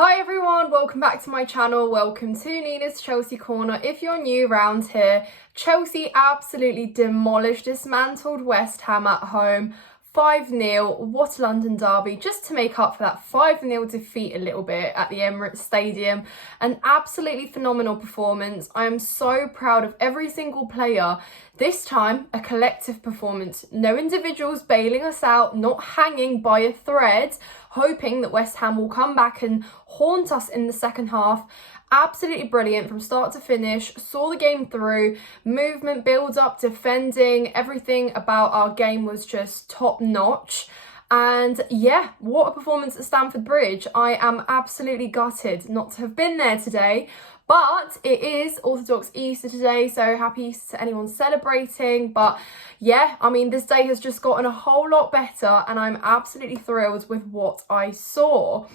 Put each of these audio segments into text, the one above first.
Hi everyone, welcome back to my channel. Welcome to Nina's Chelsea Corner. If you're new around here, Chelsea absolutely demolished, dismantled West Ham at home. 5-0, what a London derby, just to make up for that 5-0 defeat a little bit at the Emirates Stadium. An absolutely phenomenal performance. I am so proud of every single player. This time, a collective performance. No individuals bailing us out, not hanging by a thread, hoping that West Ham will come back and haunt us in the second half. Absolutely brilliant from start to finish. Saw the game through. Movement, build up, defending, everything about our game was just top notch. And yeah, what a performance at Stamford Bridge. I am absolutely gutted not to have been there today. But it is Orthodox Easter today, so happy to anyone celebrating. But yeah, I mean, this day has just gotten a whole lot better and I'm absolutely thrilled with what I saw.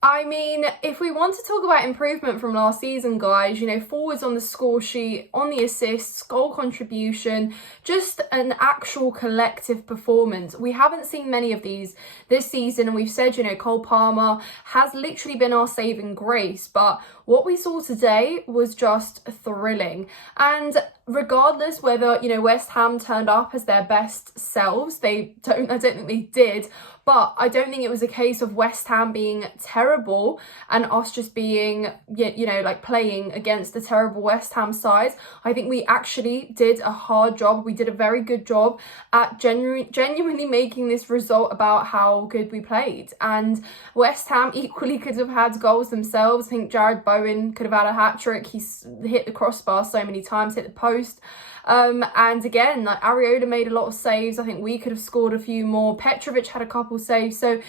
I mean, if we want to talk about improvement from last season, guys, you know, forwards on the score sheet, on the assists, goal contribution, just an actual collective performance. We haven't seen many of these this season, and we've said, you know, Cole Palmer has literally been our saving grace, but what we saw today was just thrilling. And regardless whether, you know, West Ham turned up as their best selves, I don't think they did, but I don't think it was a case of West Ham being terrible and us just being, you know, like playing against the terrible West Ham side. I think we actually did a hard job. We did a very good job at genuinely making this result about how good we played. And West Ham equally could have had goals themselves. I think Jared Bowen could have had a hat-trick. He's hit the crossbar so many times, hit the post. And again, like Areola made a lot of saves. I think we could have scored a few more. Petrovic had a couple saves. So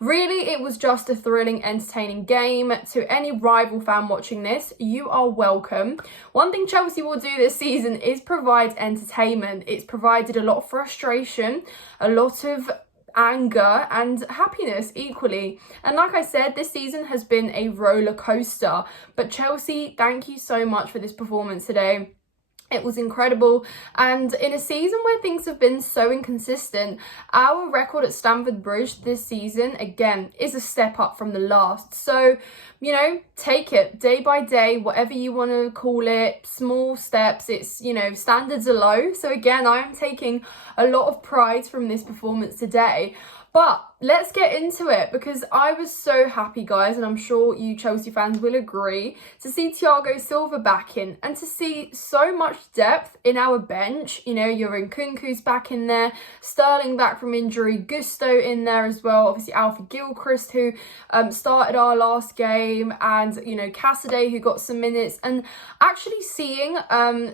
really, it was just a thrilling, entertaining game. To any rival fan watching this, you are welcome. One thing Chelsea will do this season is provide entertainment. It's provided a lot of frustration, a lot of anger and happiness equally. And like I said, this season has been a roller coaster. But Chelsea, thank you so much for this performance today. It was incredible, and in a season where things have been so inconsistent, our record at Stamford Bridge this season, again, is a step up from the last. So, you know, take it day by day, whatever you want to call it, small steps. It's, you know, standards are low. So again, I am taking a lot of pride from this performance today. But let's get into it, because I was so happy, guys, and I'm sure you Chelsea fans will agree, to see Thiago Silva back in and to see so much depth in our bench. You know, Nkunku's back in there, Sterling back from injury, Gusto in there as well, obviously Alfie Gilchrist, who started our last game, and, you know, Cassidy, who got some minutes, and actually seeing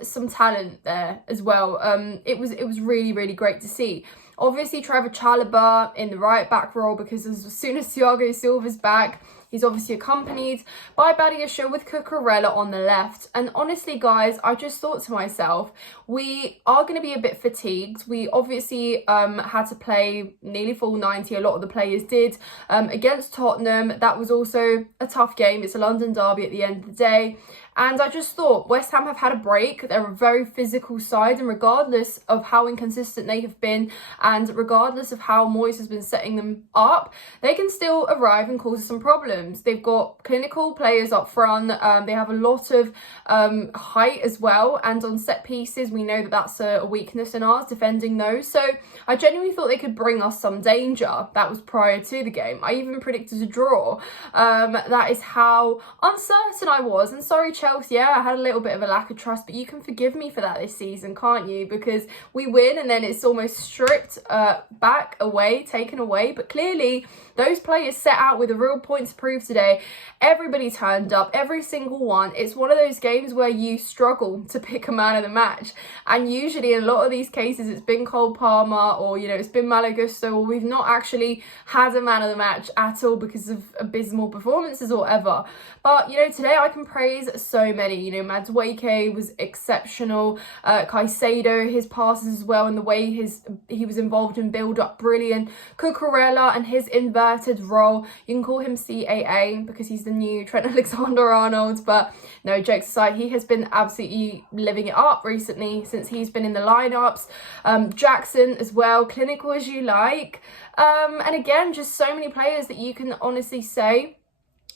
some talent there as well. It was really, really great to see. Obviously, Trevor Chalobah in the right back role, because as soon as Thiago Silva's back, he's obviously accompanied by Badiashile with Cucurella on the left. And honestly, guys, I just thought to myself, we are going to be a bit fatigued. We obviously had to play nearly full 90. A lot of the players did against Tottenham. That was also a tough game. It's a London derby at the end of the day. And I just thought West Ham have had a break. They're a very physical side, and regardless of how inconsistent they have been, and regardless of how Moyes has been setting them up, they can still arrive and cause some problems. They've got clinical players up front. They have a lot of height as well, and on set pieces, we know that that's a weakness in ours, defending those. So I genuinely thought they could bring us some danger. That was prior to the game. I even predicted a draw. That is how uncertain I was. And sorry, Chelsea, yeah, I had a little bit of a lack of trust, but you can forgive me for that this season, can't you? Because we win and then it's almost stripped back away, taken away. But clearly, those players set out with a real point to prove today. Everybody turned up, every single one. It's one of those games where you struggle to pick a man of the match. And usually in a lot of these cases, it's been Cole Palmer, or, you know, it's been Malo Gusto, or we've not actually had a man of the match at all because of abysmal performances or whatever. But, you know, today I can praise so many. You know, Madueke was exceptional. Caicedo, his passes as well, and the way he was involved in build-up, brilliant. Cucurella and his inverted role. You can call him CAA because he's the new Trent Alexander-Arnold. But no, jokes aside, he has been absolutely living it up recently since he's been in the lineups. Jackson as well, clinical as you like. And again, just so many players that you can honestly say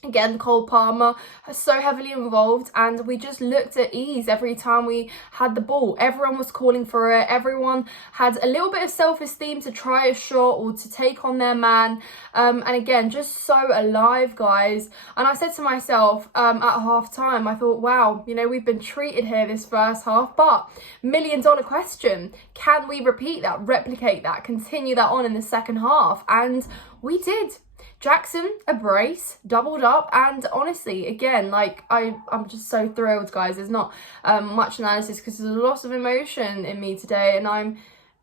Again, Cole Palmer is so heavily involved, and we just looked at ease every time we had the ball. Everyone was calling for it. Everyone had a little bit of self-esteem to try a shot or to take on their man. And again, just so alive, guys. And I said to myself at half-time, I thought, wow, you know, we've been treated here this first half, but million-dollar question, can we repeat that, replicate that, continue that on in the second half? And we did. Jackson, a brace, doubled up, and honestly, again, like, I'm just so thrilled, guys. There's not much analysis because there's a lot of emotion in me today, and I'm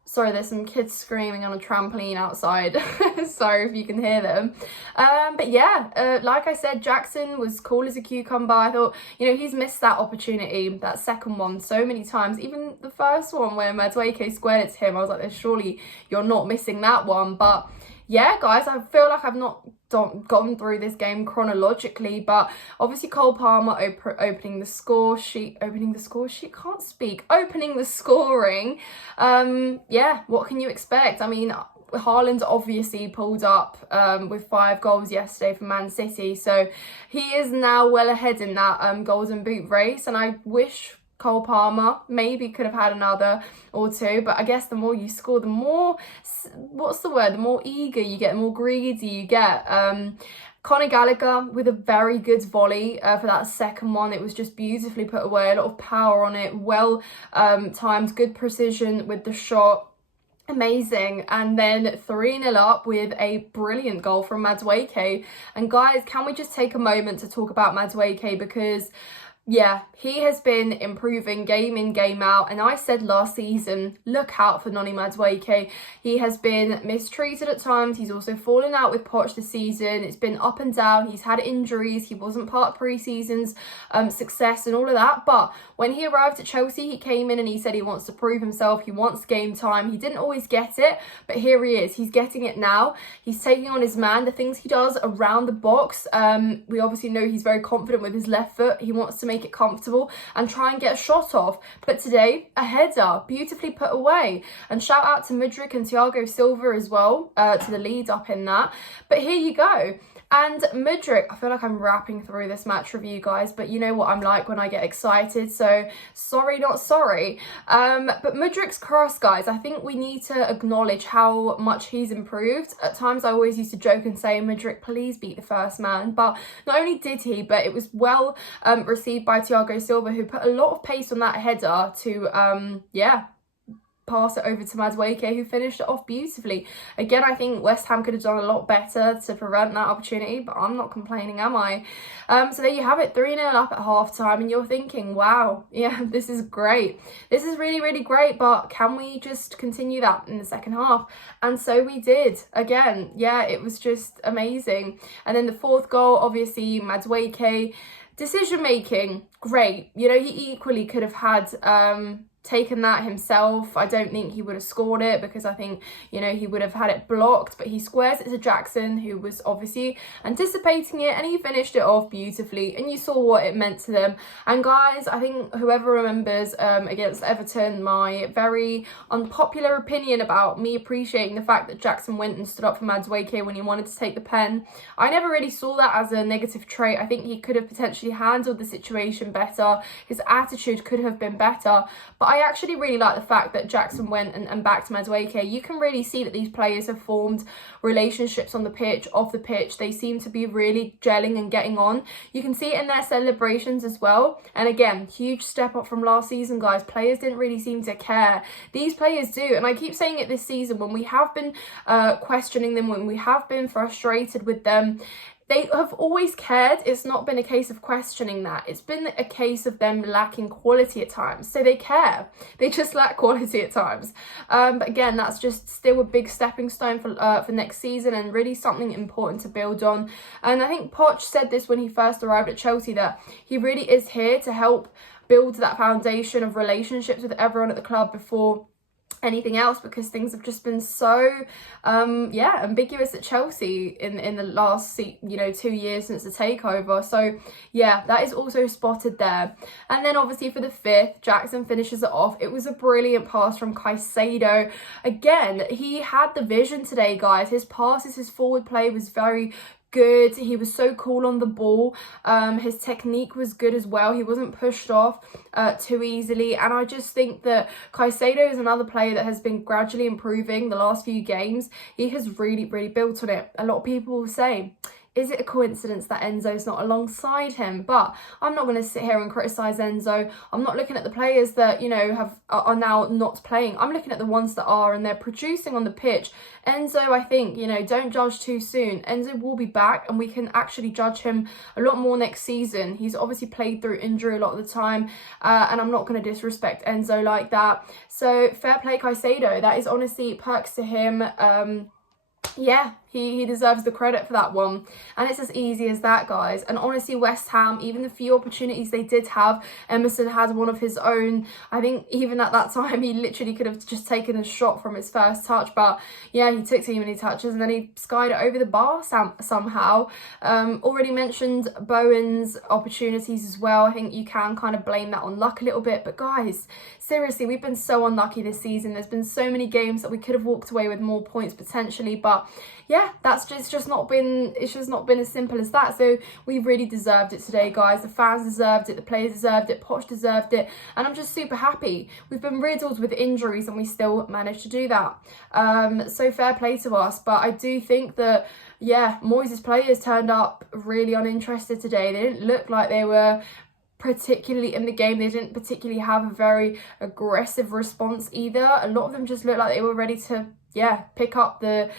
sorry, there's some kids screaming on a trampoline outside. Sorry if you can hear them. But yeah, like I said, Jackson was cool as a cucumber. I thought, you know, he's missed that opportunity, that second one, so many times. Even the first one where Madueke squared it to him, I was like, surely you're not missing that one. But yeah, guys, I feel like I've not gone through this game chronologically, but obviously Cole Palmer opening the scoring. Yeah, what can you expect? I mean, Haaland obviously pulled up with 5 goals yesterday for Man City, so he is now well ahead in that Golden Boot race, and I wish Cole Palmer maybe could have had another or 2, but I guess the more you score, the more, the more eager you get, the more greedy you get. Conor Gallagher with a very good volley for that second one. It was just beautifully put away, a lot of power on it, well timed, good precision with the shot. Amazing. And then 3-0 up with a brilliant goal from Madueke. And guys, can we just take a moment to talk about Madueke, because yeah, he has been improving game in, game out. And I said last season, look out for Noni Madueke. He has been mistreated at times. He's also fallen out with Poch this season. It's been up and down. He's had injuries. He wasn't part of pre-season's success and all of that. But when he arrived at Chelsea, he came in and he said he wants to prove himself. He wants game time. He didn't always get it, but here he is. He's getting it now. He's taking on his man. The things he does around the box, we obviously know he's very confident with his left foot. He wants to make it comfortable and try and get a shot off. But today, a header, beautifully put away. And shout out to Mudryk and Thiago Silva as well, to the lead up in that. But here you go. And Mudryk, I feel like I'm rapping through this match review, guys, but you know what I'm like when I get excited, so sorry, not sorry. But Mudryk's cross, guys, I think we need to acknowledge how much he's improved. At times I always used to joke and say, Mudryk, please beat the first man. But not only did he, but it was well received by Thiago Silva, who put a lot of pace on that header to, yeah, pass it over to Madueke, who finished it off beautifully. Again, I think West Ham could have done a lot better to prevent that opportunity, but I'm not complaining, am I? So there you have it, 3-0 up at half-time, and you're thinking, wow, yeah, this is great. This is really, really great, but can we just continue that in the second half? And so we did. Again, yeah, it was just amazing. And then the fourth goal, obviously, Madueke, decision-making, great. You know, he equally could have had taken that himself. I don't think he would have scored it, because I think, you know, he would have had it blocked, but he squares it to Jackson, who was obviously anticipating it, and he finished it off beautifully, and you saw what it meant to them. And guys, I think whoever remembers against Everton, my very unpopular opinion about me appreciating the fact that Jackson went and stood up for Madueke when he wanted to take the pen, I never really saw that as a negative trait. I think he could have potentially handled the situation better. His attitude could have been better, but I actually really like the fact that Jackson went and backed Madueke. You can really see that these players have formed relationships on the pitch, off the pitch. They seem to be really gelling and getting on. You can see it in their celebrations as well. And again, huge step up from last season, guys. Players didn't really seem to care. These players do. And I keep saying it this season, when we have been questioning them, when we have been frustrated with them, they have always cared. It's not been a case of questioning that. It's been a case of them lacking quality at times. So they care. They just lack quality at times. But again, that's just still a big stepping stone for next season, and really something important to build on. And I think Poch said this when he first arrived at Chelsea, that he really is here to help build that foundation of relationships with everyone at the club before anything else, because things have just been so ambiguous at Chelsea in the last 2 years since the takeover. So yeah, that is also spotted there. And then obviously for the fifth, Jackson finishes it off. It was a brilliant pass from Caicedo. Again, he had the vision today, guys. His passes, his forward play was very good. He was so cool on the ball. His technique was good as well. He wasn't pushed off too easily. And I just think that Caicedo is another player that has been gradually improving the last few games. He has really, really built on it. A lot of people will say, is it a coincidence that Enzo's not alongside him? But I'm not going to sit here and criticise Enzo. I'm not looking at the players that, you know, are now not playing. I'm looking at the ones that are, and they're producing on the pitch. Enzo, I think, you know, don't judge too soon. Enzo will be back, and we can actually judge him a lot more next season. He's obviously played through injury a lot of the time, and I'm not going to disrespect Enzo like that. So fair play Caicedo. That is honestly perks to him. Yeah, he deserves the credit for that one. And it's as easy as that, guys. And honestly, West Ham, even the few opportunities they did have, Emerson had one of his own. I think even at that time, he literally could have just taken a shot from his first touch. But yeah, he took too many touches and then he skied it over the bar somehow. Already mentioned Bowen's opportunities as well. I think you can kind of blame that on luck a little bit. But guys, seriously, we've been so unlucky this season. There's been so many games that we could have walked away with more points potentially. But yeah, that's just not been, it's just not been as simple as that. So we really deserved it today, guys. The fans deserved it, the players deserved it, Poch deserved it, and I'm just super happy. We've been riddled with injuries and we still managed to do that. So fair play to us. But I do think that, yeah, Moyes' players turned up really uninterested today. They didn't look like they were particularly in the game. They didn't particularly have a very aggressive response either. A lot of them just looked like they were ready to, yeah, pick up the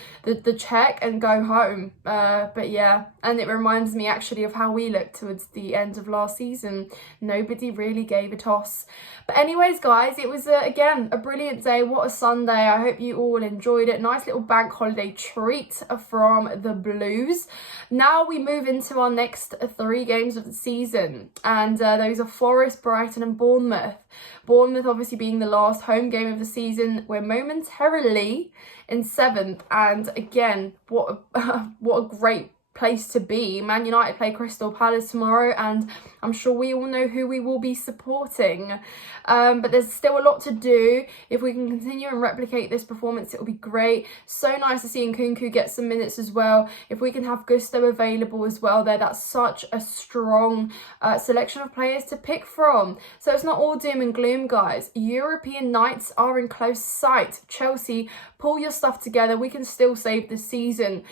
check and go home. But yeah, and it reminds me actually of how we looked towards the end of last season. Nobody really gave a toss. But anyways, guys, it was again a brilliant day. What a Sunday. I hope you all enjoyed it. Nice little bank holiday treat from the Blues. Now we move into our next 3 games of the season, and those are Forest, Brighton and Bournemouth. Bournemouth obviously being the last home game of the season. We're momentarily in 7th, and again, what a great place to be. Man United play Crystal Palace tomorrow, and I'm sure we all know who we will be supporting. But there's still a lot to do. If we can continue and replicate this performance, it'll be great. So nice to see Nkunku get some minutes as well. If we can have Gusto available as well there, that's such a strong selection of players to pick from. So it's not all doom and gloom, guys. European nights are in close sight. Chelsea, pull your stuff together. We can still save this season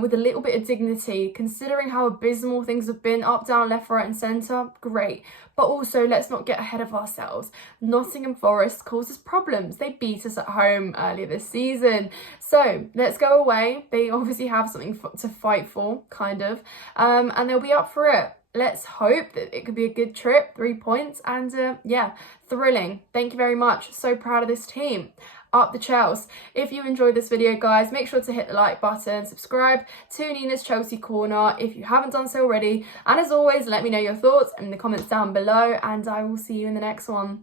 with a little bit of dignity, considering how abysmal things have been up, down, left, right and centre. Great. But also, let's not get ahead of ourselves. Nottingham Forest causes problems. They beat us at home earlier this season. So let's go away. They obviously have something to fight for, kind of. And they'll be up for it. Let's hope that it could be a good trip, 3 points, and yeah, thrilling. Thank you very much. So proud of this team. Up the Chelsea. If you enjoyed this video, guys, make sure to hit the like button, subscribe to Nina's Chelsea Corner if you haven't done so already, and as always, let me know your thoughts in the comments down below, and I will see you in the next one.